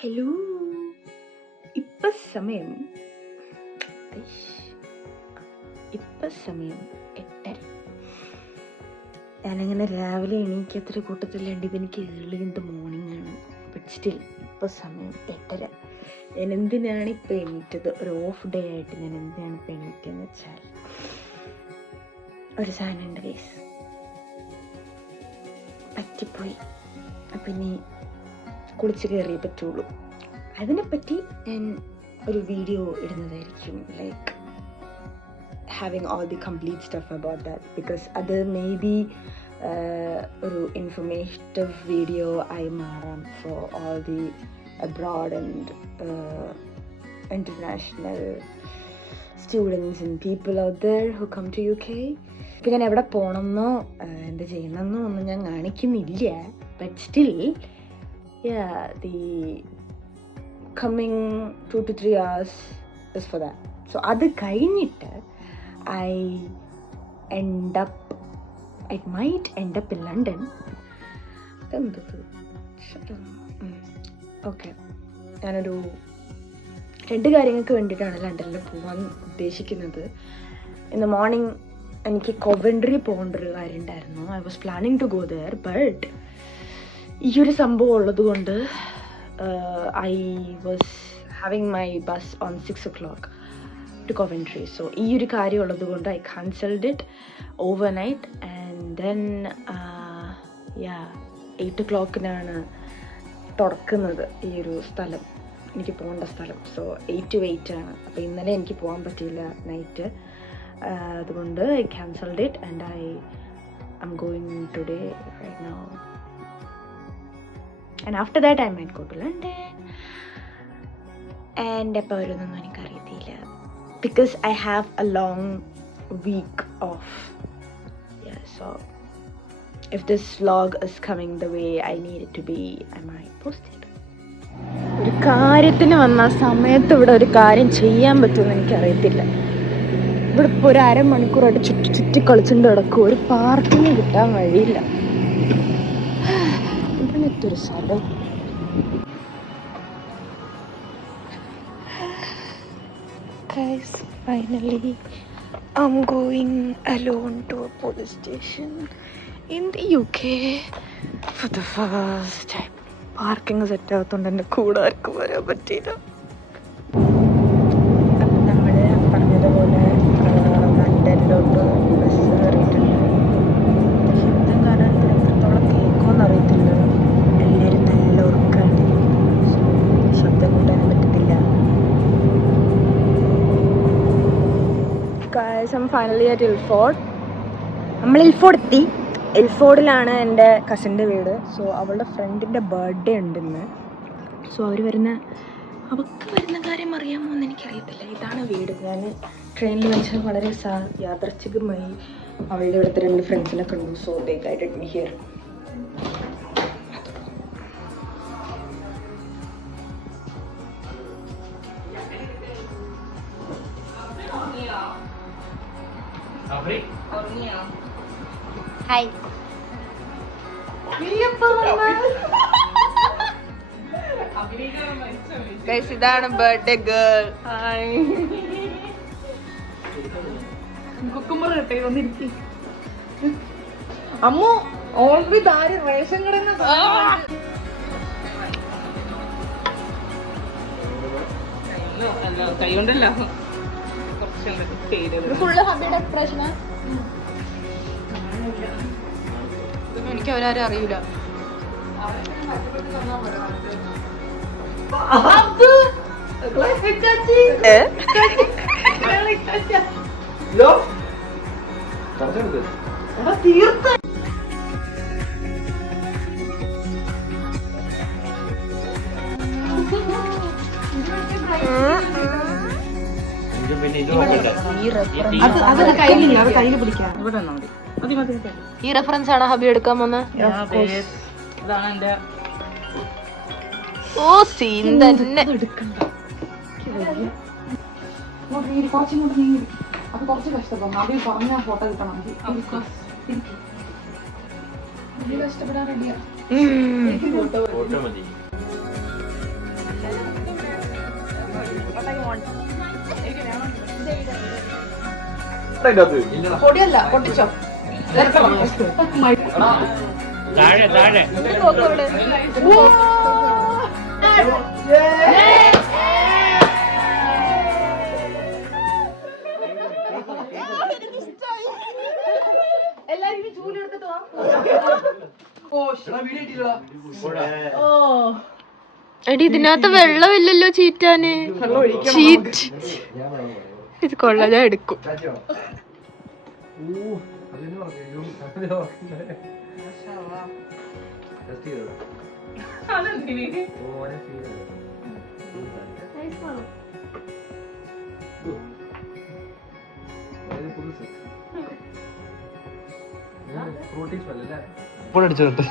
Hello, ഇപ്പം സമയം 8:00. ഞാനങ്ങനെ രാവിലെ എണീക്കാത്തൊരു കൂട്ടത്തിലുണ്ട്. ഇതെനിക്ക് ഏർലി ഇൻ ദ മോർണിംഗ് ആണ്. ബട്ട് സ്റ്റിൽ ഇപ്പം സമയം 8:30. ഞാൻ എന്തിനാണ് ഇപ്പം എണീറ്റത്? ഒരു ഓഫ് ഡേ ആയിട്ട് ഞാൻ എന്തിനാണ് ഇപ്പം എണീറ്റതെന്ന് വെച്ചാൽ ഒരു സാധനമുണ്ട് ഗൈസ്, പറ്റിപ്പോയി. അപ്പം ഇനി കുളിച്ച് കയറിയേ പറ്റുള്ളൂ. അതിനെപ്പറ്റി ഞാൻ ഒരു വീഡിയോ ഇടുന്നതായിരിക്കും, like having all the complete stuff about that, because അത് മേ ബി ഒരു ഇൻഫർമേറ്റീവ് വീഡിയോ ആയി മാറാം for all the abroad and international students and people out there who come to UK. ഇപ്പം ഞാൻ എവിടെ പോകണമെന്നോ എന്ത് ചെയ്യണമെന്നോ ഒന്നും ഞാൻ കാണിക്കുന്നില്ല, but still yeah, the coming 2 to 3 hours is for that. So അത് കഴിഞ്ഞിട്ട് I might end up in London. Okay, ഞാനൊരു 2 കാര്യങ്ങൾക്ക് വേണ്ടിയിട്ടാണ് ലണ്ടനിൽ പോകാൻ ഉദ്ദേശിക്കുന്നത്. ഇൻ ദ മോർണിംഗ് എനിക്ക് കൊവൻട്രി പോകേണ്ട ഒരു കാര്യം ഉണ്ടായിരുന്നു. I was planning to go there, but ഈ ഒരു സംഭവം ഉള്ളത് കൊണ്ട് I was having my bus on 6 o'clock to Coventry. So ഈ ഒരു കാര്യം ഉള്ളത് കൊണ്ട് I cancelled it overnight, and then 8 o'clockനാണ് തുറക്കുന്നത് ഈ ഒരു സ്ഥലം, എനിക്ക് പോകേണ്ട സ്ഥലം. സോ 8 to 8 ആണ്. അപ്പോൾ ഇന്നലെ എനിക്ക് പോകാൻ പറ്റിയില്ല നൈറ്റ്, അതുകൊണ്ട് I cancelled it and I'm going today right now, and after that I might go to London. And എപ്പോൾ വരുമെന്നൊന്നും എനിക്കറിയത്തില്ല, because I have a long week off. Yeah, so if this vlog is coming the way I need it to be, I might post it. ഒരു കാര്യത്തിന് വന്ന സമയത്ത് ഇവിടെ ഒരു കാര്യം ചെയ്യാൻ പറ്റുമെന്ന് എനിക്കറിയത്തില്ല. ഇവിടെ ഇപ്പോൾ ഒരു അരമണിക്കൂറായിട്ട് ചുറ്റി കളിച്ചുകൊണ്ട് കിടക്കും. ഒരു പാർക്കിങ് കിട്ടാൻ വഴിയില്ല. ഇവിടുത്തെ ഒരു സ്ഥലം. Guys, finally I'm going alone to a police station in the UK for the first time. Parking set ആകത്തോണ്ട് എൻ്റെ കൂടെ ആർക്കും വരാൻ പറ്റിയില്ല. അപ്പം നമ്മൾ പറഞ്ഞതുപോലെ ലണ്ടനിലോട്ട് ബസ് കയറിയിട്ടുണ്ട്. ശബ്ദം കാരണം എത്രത്തോളം കേൾക്കുമെന്ന് അറിയത്തില്ല. എല്ലാവരും നല്ല ഉറക്കാണ്, ശബ്ദം കൂട്ടാൻ പറ്റത്തില്ല. Guys, I'm finally at Ilford. നമ്മൾ ഇൽഫോർഡ് എത്തി. ഇൽഫോർഡിലാണ് എൻ്റെ കസിൻ്റെ വീട്. സോ അവളുടെ ഫ്രണ്ടിൻ്റെ ബർത്ത്ഡേ ഉണ്ട് ഇന്ന്. സോ അവർക്ക് വരുന്ന കാര്യം അറിയാമോ എന്ന് എനിക്കറിയത്തില്ല. ഇതാണ് വീട്. ഞാൻ ട്രെയിനിൽ വെച്ച് വളരെ യാദർച്ഛികമായി അവളുടെ ഇവിടുത്തെ 2 ഫ്രണ്ട്സിനെ കണ്ടു. So they guided me here. Hi, guys, ഇതാണ് ബർത്ത്ഡേ ഗേൾ. ഹായ്. കുക്കുമ്പർ കിട്ടേ വന്നിരിക്കും. അമ്മു ഓൾറെഡി ദാരി റേഷൻ കടന്ന് കൈ കൊണ്ടല്ലോ ഫുള്ള് ഹബിയുടെ എക്സ്പ്രഷനാ. എനിക്ക് അവരാരും അറിയില്ല. ഈ റെഫറൻസ് ആണ് ഹബി എടുക്കാൻ പോകുന്നത്. ഓ സീൻ തന്നെ. കുറച്ച് കഷ്ടപ്പെടും. ഹബി പറഞ്ഞ ഫോട്ടോ കിട്ടണം. കഷ്ടപ്പെടാൻ റെഡിയാ. പൊടിയല്ല, പൊട്ടിച്ചോ. താഴെ താഴെ എല്ലാരും ചൂല് എടുത്തിട്ട് എടി ഇതിനകത്ത് വെള്ളമില്ലല്ലോ ചീറ്റാന്. ചീറ്റ് ഇത് കൊള്ളാം, ഞാൻ എടുക്കും. അടിച്ചോട്ടെ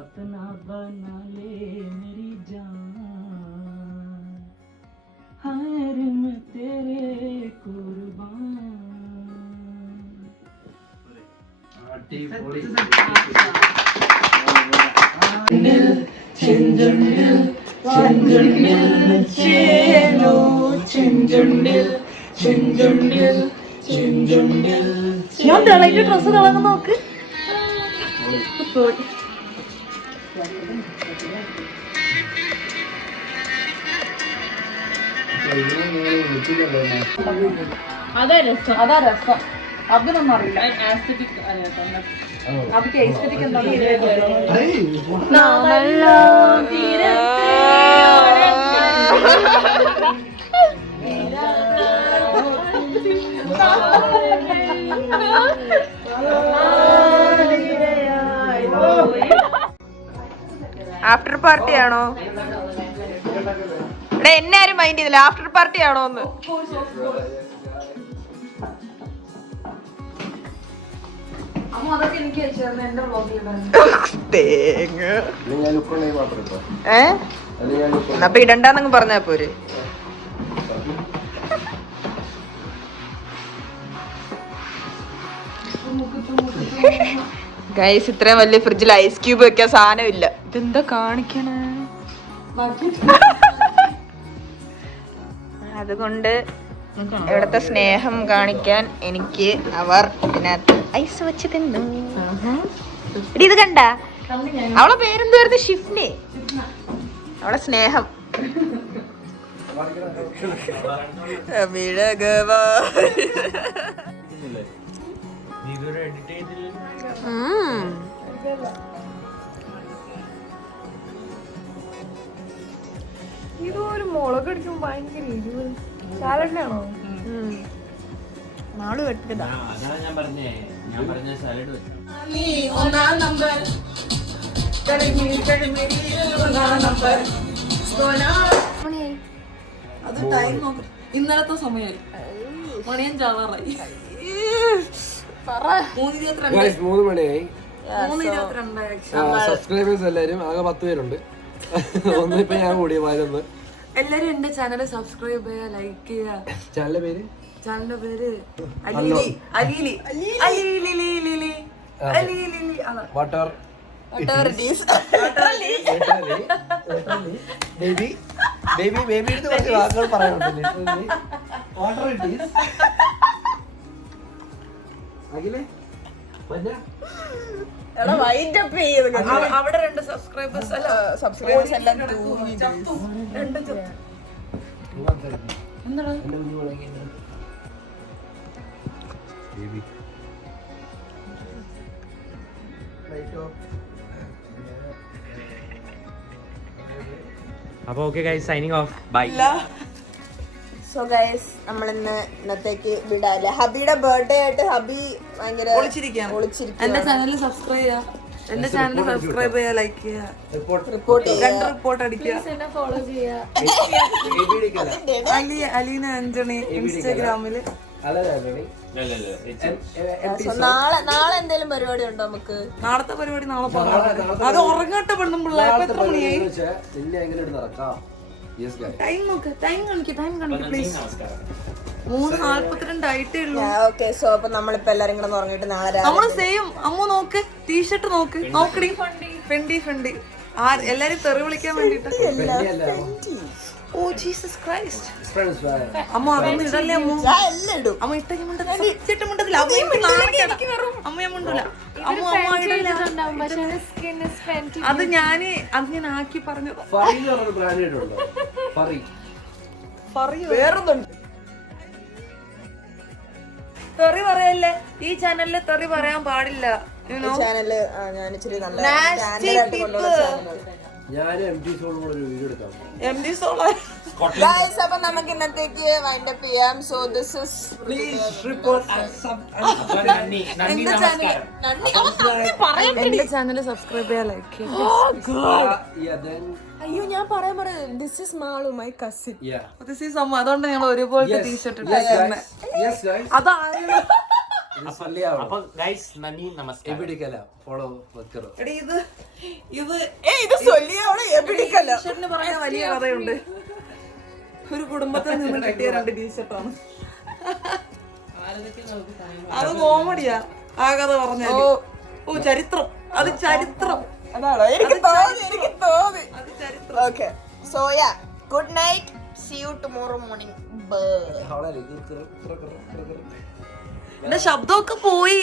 अपना बना ले मेरी जान, हर में तेरे कुर्बान. ചെഞ്ചുണ്ടിൽ ചെഞ്ചുണ്ടിൽ ചേലോ ചെഞ്ചുണ്ടിൽ ചെഞ്ചുണ്ടിൽ ചെഞ്ചുണ്ടിൽ. ഞാൻ തിളങ്ങിയ ഡ്രസ്സ് തിളങ്ങുന്ന നോക്ക്. അതാ രസം, അതാ രസം. അതിനൊന്നും അറിയില്ല. അതൊക്കെ എസ്തെറ്റിക് എന്താണെന്ന് ആഫ്റ്റർ പാർട്ടി ആണോ? ഇവിടെ എന്നെ ആരും മൈൻഡ് ചെയ്തില്ല. ആഫ്റ്റർ പാർട്ടി ആണോ എന്ന്. അപ്പൊ ഇടണ്ടെന്നങ്ങ് പറഞ്ഞാ പോര്. ഗൈസ്, ഇത്രയും വലിയ ഫ്രിഡ്ജിൽ ഐസ് ക്യൂബ് വെക്കാൻ സാധനം ഇല്ല. ഇതെന്താ കാണിക്കണേ? അതുകൊണ്ട് ഇവിടുത്തെ സ്നേഹം കാണിക്കാൻ എനിക്ക് അവർ ഇതിനകത്ത് ഐസ് വെച്ച് തിന്നു. ഇത് കണ്ട അവളെ പേരെന്തായിരുന്നു? ഷിഫ്നെ. അവളെ സ്നേഹം. ഇതൊരു മുളക് അടിക്കും ഭയങ്കര എരിവ്. സാലഡിനാണോ? നാള് വെട്ടതാ. ഇന്നലത്തെ സമയമായി മണിയൻ ചാവാറായി. 3 മണിയായി. സബ്സ്ക്രൈബേഴ്സ് എല്ലാരും ആകെ 10 പേരുണ്ട്. ഒന്നിപ്പോ ഞാൻ കൂടി വാരൊന്ന്. എല്ലാരും എന്റെ ചാനൽ സബ്സ്ക്രൈബ് ചെയ്യാ, ലൈക്ക് ചെയ്യാ. ചാനലിന്റെ പേര് വാക്കുകൾ പറയാനുണ്ട്. അവിടെ 2 സബ്സ്ക്രൈബേഴ്സ് അല്ല, സബ്സ്ക്രൈബേഴ്സ് എല്ലാം എന്താ അപ്പൊ okay guys, signing off. Bye. So guys, നമ്മളിന്ന് ഇന്നത്തേക്ക് വിടാല്ലേ. ഹബിയുടെ ബർത്ത്ഡേ ആയിട്ട് ഹബി ഭയങ്കര ഒളിച്ചിരിക്കുകയാണ്. എന്റെ ചാനൽ സബ്സ്ക്രൈബ് ചെയ്യാ, എന്റെ ചാനൽ സബ്സ്ക്രൈബ് ചെയ്യാ, ലൈക്ക് ചെയ്യാ, റിപ്പോർട്ട് 2 റിപ്പോർട്ട് അടിക്കുക. ഫോളോ ചെയ്യാ അലീന അഞ്ജണി ഇൻസ്റ്റാഗ്രാമില്. നാളെ എന്തെങ്കിലും പരിപാടി ഉണ്ടോ നമുക്ക്? നാളത്തെ പരിപാടി നാളെ പറയാം. അത് ഉറങ്ങട്ടെ പെണ്ണും പിള്ളേർ. എത്ര മണിയായി? ടൈം നോക്ക്, ടൈം കാണിക്ക് പ്ലീസ്. 3:42 ആയിട്ടേ ഉള്ളൂ. ഓക്കെ സോ അപ്പൊ നമ്മളിപ്പോ എല്ലാരും കൂടെ ഉറങ്ങിയിട്ട് നാളെ നമ്മള് സെയിം. അമ്മ നോക്ക്, ടീഷർട്ട് നോക്ക്, നോക്കടി. ഫെണ്ടി എല്ലാരും തെറി വിളിക്കാൻ വേണ്ടിട്ട്. Oh Jesus Christ. അമ്മ അതൊന്നും ഇടല്ലേ അമ്മ. അമ്മ ഇട്ടൊക്കെ മുണ്ടതില്ല. അമ്മ ഞാൻ മുണ്ടൂല. അമ്മ ഇടല്ല. അത് ഞാൻ ആക്കി പറഞ്ഞു. വേറൊന്നുണ്ട്. തെറി പറയല്ലേ ഈ ചാനലില്, തെറി പറയാൻ പാടില്ല. ചാനല് ഞാൻ ഇച്ചിരി നല്ല ഗൈസ്. അപ്പൊ നമുക്ക് ഇന്നത്തേക്ക് വൈൻഡ് അപ്പ് ചെയ്യാം. സോ ദിസ് ഇസ് എന്റെ ചാനൽ സബ്സ്ക്രൈബ് ചെയ്യാൻ, ലൈക്ക് ചെയ്യാം. അയ്യോ ഞാൻ പറയാൻ പറയാം. This is Malu my cousin. This is അമ്മ. അതുകൊണ്ട് ഞങ്ങൾ ഒരുപോലത്തെ ടീഷർട്ട് ഇട്ടേക്കുന്നത്. അതാണ് അപ്പൊ ഗൈസ് നന്ദി നമസ്കാരം. എടി ഇത് ടീഷർട്ടിന് പറയാൻ വലിയ കഥയുണ്ട്. ഒരു കുടുംബത്തിൽ നിന്ന് കിട്ടിയ 2 ടീഷർട്ടാണ്. അത് കോമഡിയാ ആ കഥ പറഞ്ഞാല്. ഓ ചരിത്രം. അത് ചരിത്രം. അതാണോ? എനിക്ക് തോന്നി. അത് ചരിത്രം. Okay so yeah good night. See you tomorrow morning. Bye. എന്റെ ശബ്ദമൊക്കെ പോയി.